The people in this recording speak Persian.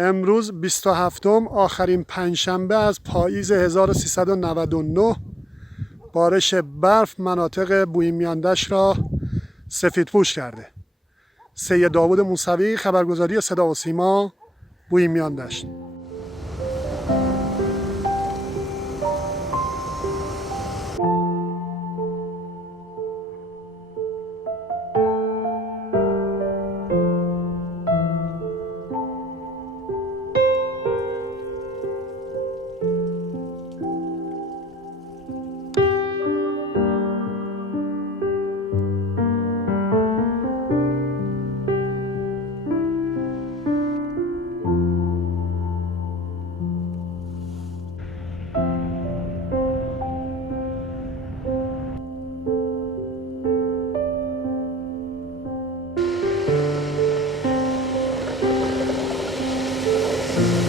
امروز 27 آخرین پنجشنبه از پاییز 1399 بارش برف مناطق بویمیاندشت را سفیدپوش کرده. سید داوود موسوی، خبرگزاری صدا و سیما، بویمیاندشت.